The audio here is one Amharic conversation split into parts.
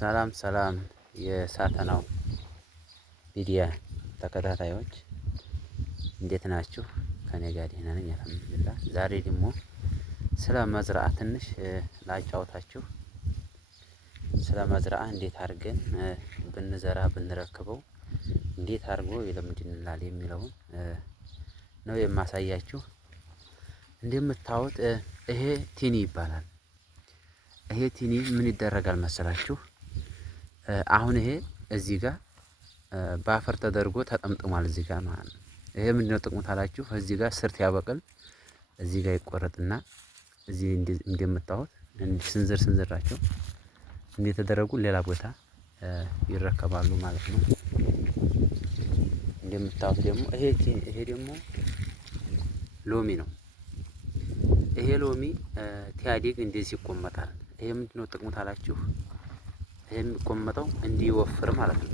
ሰላም ሰላም የሳተናው ሚዲያ ተከታታዮች እንዴት ናችሁ? ከኔ ጋር ደህና ነኝ አልሐምዱሊላህ። ዛሬ ደግሞ ስለ መዝራዓ ትንሽ ላጫውታችሁ። ስለ መዝራዓ እንዴት አድርገን ብንዘራ ብንረክበው እንዴት አድርጎ ይለምድልናል የሚለውን ነው የማሳያችሁ። እንደምታዩት ይሄ ቲኒ ይባላል። ይሄ ቲኒ ምን ይደረጋል መሰላችሁ? አሁን ይሄ እዚህ ጋር በአፈር ተደርጎ ተጠምጥሟል እዚህ ጋር ማለት ነው። ይሄ ምንድነው ጥቅሙ ታላችሁ? እዚህ ጋር ስርት ያበቅል እዚህ ጋር ይቆረጥና እዚህ እንደምታዩት እንዲህ ስንዝራቸው እንደተደረጉ ሌላ ቦታ ይረከባሉ ማለት ነው። እንደምታዩት ደግሞ ይሄ ደግሞ ሎሚ ነው። ይሄ ሎሚ ቲያዲግ እንደዚህ ይቆመጣል። ይሄ ምንድነው ጥቅሙ ታላችሁ? ይሄ የሚቆመጠው እንዲወፍር ማለት ነው።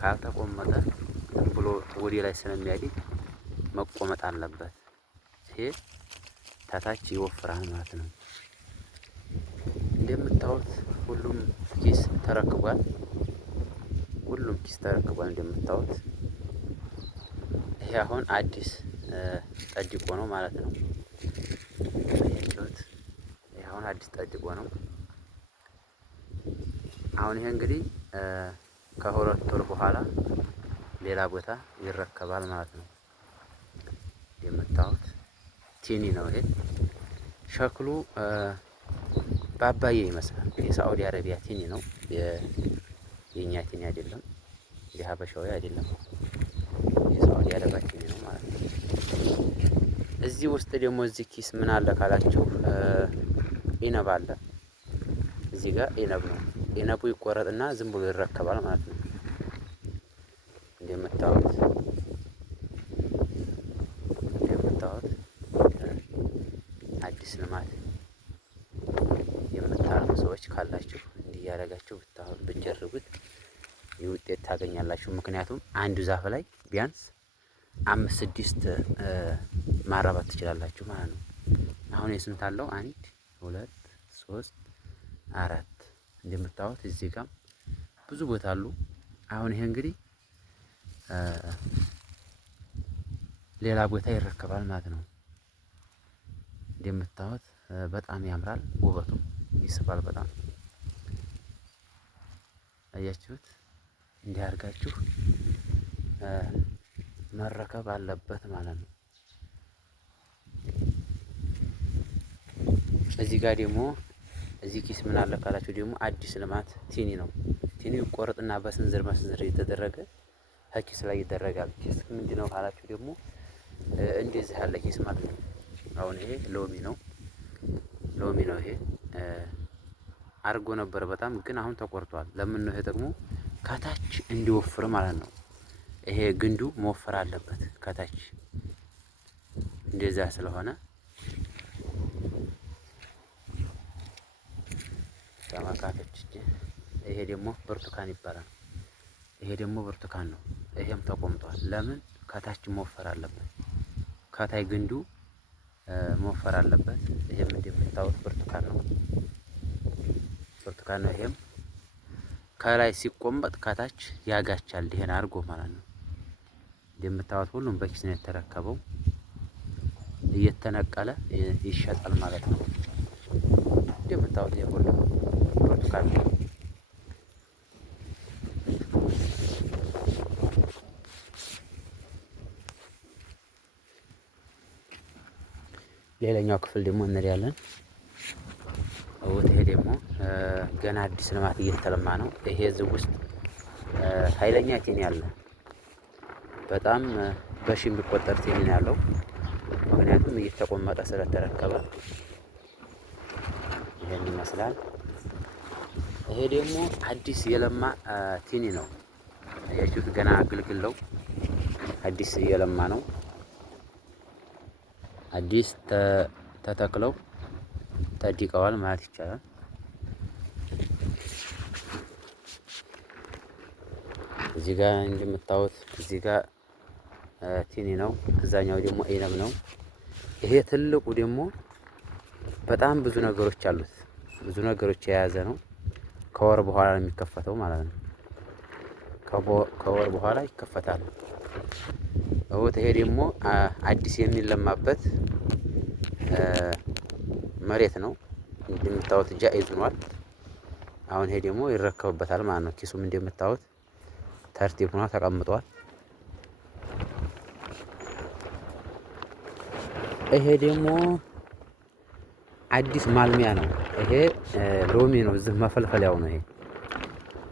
ካልተቆመጠ ዝም ብሎ ወዲ ላይ ስለሚያድግ መቆመጥ አለበት። ይሄ ታታች ይወፍራል ማለት ነው። እንደምታዩት ሁሉም ኪስ ተረክቧል። ሁሉም ኪስ ተረክቧል እንደምታዩት። ይሄ አሁን አዲስ ጠዲቆ ነው ማለት ነው። ይሄ አሁን አዲስ ጠዲቆ ነው። አሁን ይሄ እንግዲህ ከሁለት ወር በኋላ ሌላ ቦታ ይረከባል ማለት ነው። የምታዩት ቲኒ ነው። ይሄ ሸክሉ ባባዬ ይመስላል። የሳዑዲ አረቢያ ቲኒ ነው። የኛ ቲኒ አይደለም። የሀበሻዊ አይደለም። የሳዑዲ አረቢያ ቲኒ ነው ማለት ነው። እዚህ ውስጥ ደግሞ እዚህ ኪስ ምን አለ ካላችሁ ኢነብ አለ። እዚህ ጋር ኢነብ ነው። ኢነቡ ይቆረጥና ዝም ብሎ ይረከባል ማለት ነው። እንደምታዩት አዲስ ልማት የምታርሙ ሰዎች ካላችሁ እንዲህ ያደረጋችሁ ብትጀርቡት ውጤት ታገኛላችሁ። ምክንያቱም አንዱ ዛፍ ላይ ቢያንስ 5-6 ማራባት ትችላላችሁ ማለት ነው። አሁን የስንት አለው? 1 2 3 4 እንደምታዩት እዚህ ጋር ብዙ ቦታ አሉ። አሁን ይሄ እንግዲህ ሌላ ቦታ ይረከባል ማለት ነው። እንደምታዩት በጣም ያምራል። ውበቱም ይስባል በጣም አያችሁት። እንዲህ አድርጋችሁ መረከብ አለበት ማለት ነው። እዚህ ጋር ደግሞ እዚህ ኪስ ምን አለ ካላችሁ ደግሞ አዲስ ልማት ቲኒ ነው። ቲኒ ይቆረጥና በስንዝር መስንዝር እየተደረገ ኪስ ላይ ይደረጋል። ኪስ ምንድነው ካላችሁ ደግሞ እንደዚህ ያለ ኪስ ማለት ነው። አሁን ይሄ ሎሚ ነው። ሎሚ ነው ይሄ አርጎ ነበር በጣም ግን አሁን ተቆርጧል። ለምን ነው ይሄ ደግሞ ከታች እንዲወፍር ማለት ነው። ይሄ ግንዱ መወፈር አለበት ከታች እንደዛ ስለሆነ ተመልካቾች ይሄ ደግሞ ብርቱካን ይባላል። ይሄ ደግሞ ብርቱካን ነው። ይሄም ተቆምጧል። ለምን ከታች መወፈር አለበት። ከታይ ግንዱ መወፈር አለበት። ይሄም እንደምታዩት ብርቱካን ነው። ብርቱካን ነው። ይሄም ከላይ ሲቆመጥ ከታች ያጋቻል። ይሄን አድርጎ ማለት ነው። እንደምታዩት ሁሉም በኪስ ነው የተረከበው። እየተነቀለ ይሸጣል ማለት ነው። እንደምታዩት ይሄ ሁሉ ብርቱካን ነው። ሌላኛው ክፍል ደግሞ እንሄዳለን። ይሄ ደግሞ ገና አዲስ ልማት እየተለማ ነው። ይሄ እዚህ ውስጥ ኃይለኛ ቲኒ አለ። በጣም በሺ የሚቆጠር ቲኒ ነው ያለው። ምክንያቱም እየተቆመጠ ስለተረከበ ይሄን ይመስላል። ይሄ ደግሞ አዲስ የለማ ቲኒ ነው። አያችሁት? ገና ግልግል ነው። አዲስ የለማ ነው። አዲስ ተተክለው ጠዲቀዋል ማለት ይቻላል። እዚህ ጋር እንደምታዩት እዚህ ጋር ቲኒ ነው። እዛኛው ደግሞ ኢነብ ነው። ይሄ ትልቁ ደግሞ በጣም ብዙ ነገሮች አሉት። ብዙ ነገሮች የያዘ ነው። ከወር በኋላ ነው የሚከፈተው ማለት ነው። ከወር በኋላ ይከፈታል። ይሄ ደግሞ አዲስ የሚለማበት መሬት ነው። እንደምታዩት ጃኢዝ ሆኗል። አሁን ይሄ ደግሞ ይረከብበታል ማለት ነው። ኪሱም እንደምታዩት ተርቲብ ሆኗ ተቀምጧል። ይሄ ደግሞ አዲስ ማልሚያ ነው። ይሄ ሎሚ ነው። እዚህ መፈልፈያው ነው። ይሄ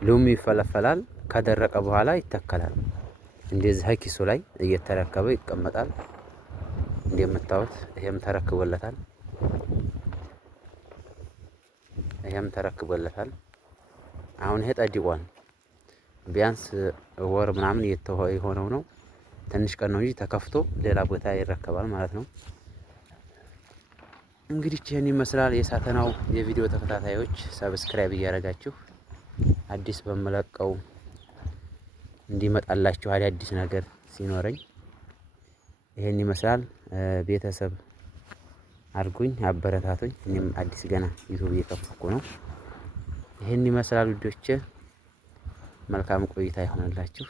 ሎሚ ይፈለፈላል። ከደረቀ በኋላ ይተከላል። እንደዚህ ኪሱ ላይ እየተረከበ ይቀመጣል። እንደምታዩት ይሄም ተረክቦለታል። አሁን ይሄ ጠዲቋል። ቢያንስ ወር ምናምን የሆነው ነው። ትንሽ ቀን ነው እንጂ ተከፍቶ ሌላ ቦታ ይረከባል ማለት ነው። እንግዲህ ይህን ይመስላል የሳተናው የቪዲዮ ተከታታዮች፣ ሰብስክራይብ እያደረጋችሁ አዲስ በመለቀው እንዲመጣላችሁ አዲስ ነገር ሲኖረኝ ይሄን ይመስላል። ቤተሰብ አድርጉኝ፣ አበረታቱኝ። እኔም አዲስ ገና ዩቲዩብ እየከፈትኩ ነው። ይሄን ይመስላል ውዶቼ። መልካም ቆይታ ይሆንላችሁ።